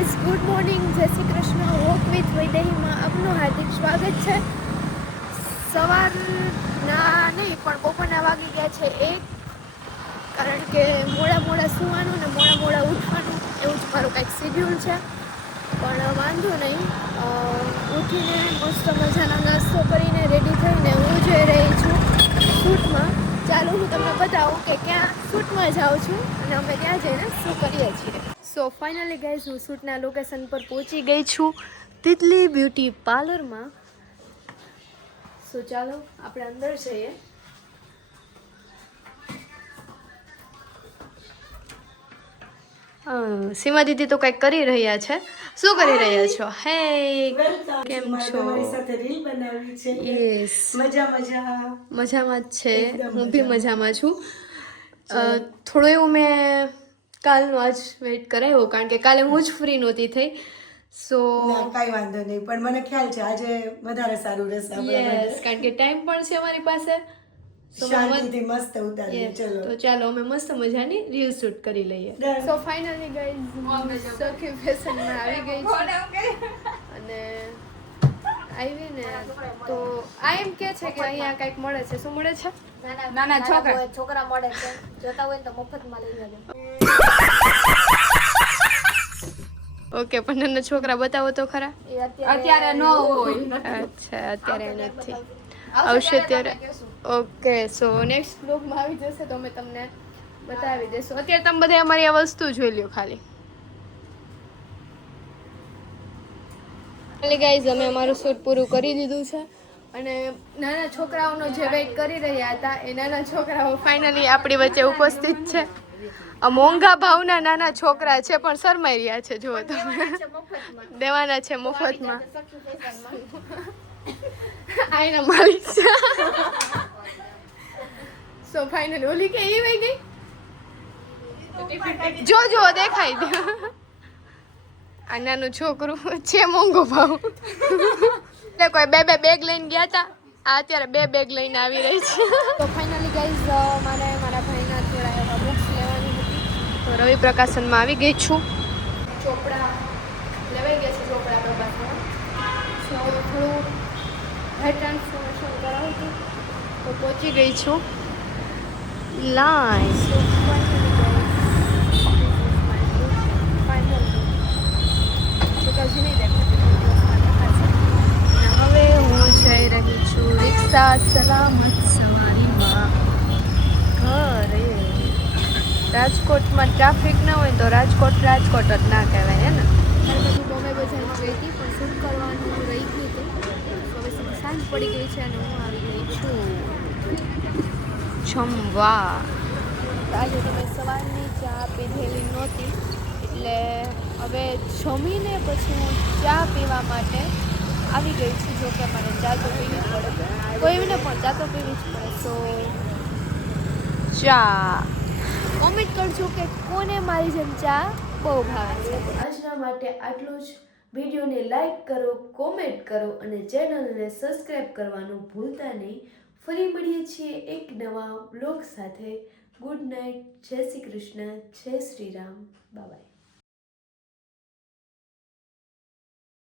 Guys, good morning, જય Shri Krishna. Walk with વૈદેહીમાં આપનું હાર્દિક સ્વાગત છે. સવારના નહીં પણ બપોરના વાગી ગયા છે 1, કારણ કે મોડા સૂવાનું ને મોડા ઉઠવાનું એવું જ મારું કંઈક શેડ્યુલ છે. પણ વાંધો નહીં, ઉઠીને મસ્ત મજાનો નાસ્તો કરીને રેડી થઈને હું જઈ રહી છું શૂટમાં. ચાલો હું તમને બતાવું કે ક્યાં શૂટમાં જાઉં છું અને અમે ત્યાં જઈને શું કરીએ છીએ. સો ફાઇનલી ગાઈઝ, હું શૂટના લોકેશન પર પહોંચી ગઈ છું, તિતલી બ્યુટી પાર્લરમાં. સો ચાલો આપણે અંદર જઈએ. સીમા દીદી તો કંઈક કરી રહ્યા છે. શું કરી રહ્યા છો? હે, કેમ છો? મારી સાથે રીલ બનાવી છે. યસ, મજામાં જ છે. હું બી મજામાં છું. થોડું એવું મેં કાલનો આજ વેઇટ કરાવ્યો, કારણ કે કાલે હું જ ફ્રી નહોતી થઈ. સો કાંઈ વાંધો નહીં, પણ મને ખ્યાલ છે આજે વધારે સારું રહેશે. યસ, કારણ કે ટાઈમ પણ છે અમારી પાસે. શાંતિથી મસ્ત ઉતારીએ. ચલો તો ચાલો અમે મસ્ત મજાની રીલ શૂટ કરી લઈએ. સો ફાઇનલી ગાઈઝ, સખી ફેશનમાં આવી ગઈ છું અને આવીને તો આ એમ કે છે કે અહીંયા કંઈક મળે છે. શું મળે છે? નાના છોકરા મળે છે. જોતા હોય તો મફતમાં લઈ લેજો. ઓકે, પણ નાના છોકરા બતાવો તો ખરા. અત્યારે ન હોય. અચ્છા, અત્યારે નથી, આવશે ત્યારે. ઓકે, સો નેક્સ્ટ બ્લોગમાં આવી જશે તો અમે તમને બતાવી દઈશું. અત્યારે તમે બધા અમારી આ વસ્તુ જોઈ લ્યો ખાલી. ગાઈઝ, અમે અમારું શૂટ પૂરું કરી દીધું છે અને નાના છોકરાઓનો જે વેઇટ કરી રહ્યા હતા એ નાના છોકરાઓ ફાઇનલી આપણી વચ્ચે ઉપસ્થિત છે. આ મોંઘા ભાવના નાના છોકરા છે પણ શરમાઈ રહ્યા છે. જુઓ તમે, દેવાના છે મફતમાં. આઈના માલિક છે. સો ફાઇનલી ઓલી કે એ વઈ ગઈ. જો દેખાઈ દે. આ નાનું છોકરું છે મોંઘો ભાવ. કોઈ બે બેગ લઈને ગયા હતા, આ અત્યારે 2 બેગ લઈને આવી રહી છે. તો ફાઇનલી ગાઈઝ, મારે મારા ભાઈના થોડા એવા બુક્સ લેવાની હતી, તો રવિ પ્રકાશનમાં આવી ગઈ છું. ચોપડા લેવાઈ ગયા છે, ચોપડા પ્રકાશમાં. સો થોડું હાઈ ટ્રાન્સફોર્મેશન કરાવું છું તો પહોંચી ગઈ છું. લાઈન હવે હું જઈ રહી છું રિક્ષા સલામત સવારીમાં ઘરે. રાજકોટમાં ટ્રાફિક ના હોય તો રાજકોટ જ ના કહેવાય, હે ને? બધું બોમ્બે બજાર જોઈ હતી પણ શૂટ કરવાનું રહી ગયું હતું. હવે સાંજ પડી ગઈ છે અને હું આવી ગઈ છું જમવા. આજે તમે સવારની ચા પીધેલી નહોતી એટલે હવે જમીને પછી હું ચા પીવા માટે આવી ગઈ છું. જો કે મને ચા તો પીવી જ પડે, કોઈને પણ ચા તો પીવી જ પડે. સો ચા કોમેન્ટ કરજો કે કોને મારી જેમ ચા બહુ ભાવે છે. આજના માટે આટલું જ. વિડીયોને લાઈક કરો, કોમેન્ટ કરો અને ચેનલને સબસ્ક્રાઈબ કરવાનું ભૂલતા નહીં. ફરી મળીએ છીએ એક નવા બ્લોગ સાથે. ગુડ નાઇટ, જય શ્રી કૃષ્ણ, જય શ્રી રામ, બાય બાય.